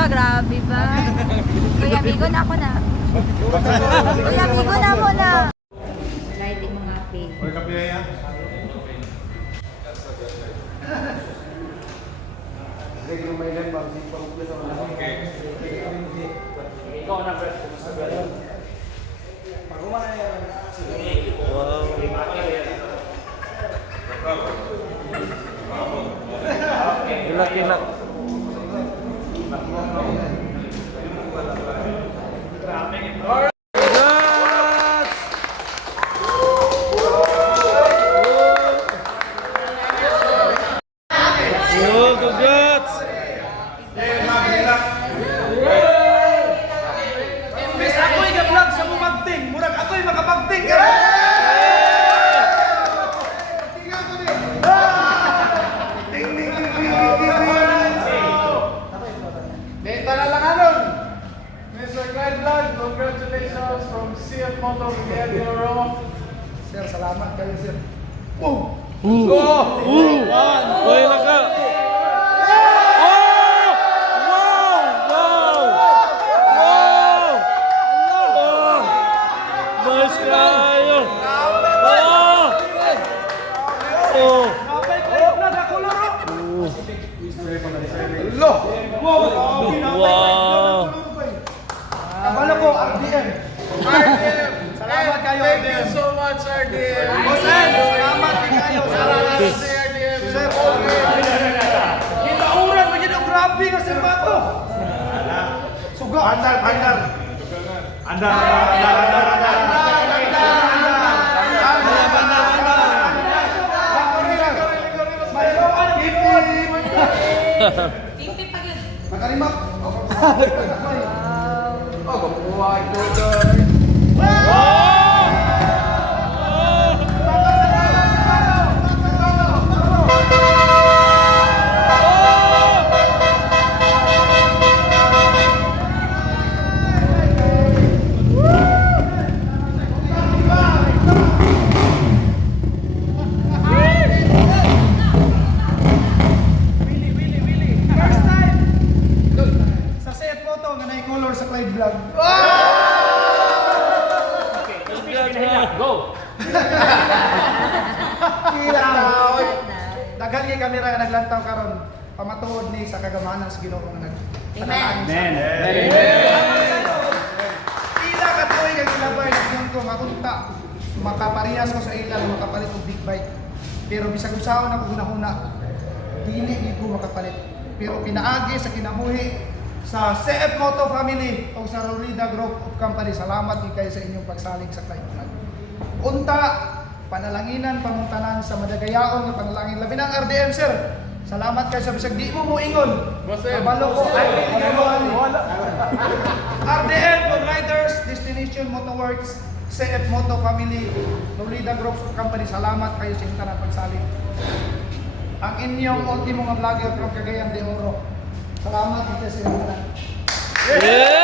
Ala, grabe ba? Kuya Bigo na ako na. Kuya Bigo na ako na. Lighting mga kape. Oy, kape yan. Ikaw na, Brett. Kumusta ba? Ilak. Congrats! Imbes ako'y ga-vlog sa mumagting, murag ako'y makapagting ka! Dito na lang anon! Mr. Clyde Vlog, congratulations from CF Moto Miguel de Oro. Sir, salamat kayo, sir. Boom! Oy, laka! Nice kayo! Kapay Clyde Vlog, ako laro! Hello! Wow! Kabalo ko, RDM. RDM! Salamat kayo, RDM. Thank you so much, RDM. Bosan, salamat din kayo. Salamat sa RDM. Sir, kinauran, magiging grabe ka, Sir Bato. Suga. Andar. Makarimak. Oh, kapuhay ko doon. First time sa set photo nga na-color sa Clyde Vlog. Go! Daghan kay kamera nga naglantaw karon pamatuod ni sa kagamanan sa Ginoo nga Amen. Ila ka tuoy kag ilabay ng ko makunta makaparehas ko sa ila makapalit og big bike. Pero bisag usaon ako hunahuna dili gid ko makapalit. Pero pinaagi sa kinabuhi sa CF Moto family o sa Rolida Group of Company. Salamat gid kayo sa inyong pagsalig sa Clyde Vlog. Unta panalanginan pamuntanan sa madagayaon nga panalangin labi ng RDM, sir. Salamat kayo sa bisag di mo ingon. Kabalo ko RDM for Riders Destination Motorworks CF Moto Family Rolida Group of Company. Salamat kayo sa inyong tanang pagsalig. Ang inyong ultimo nga vlogger from Cagayan de Oro. Salamat kayo sa inyong tanang. Yeah!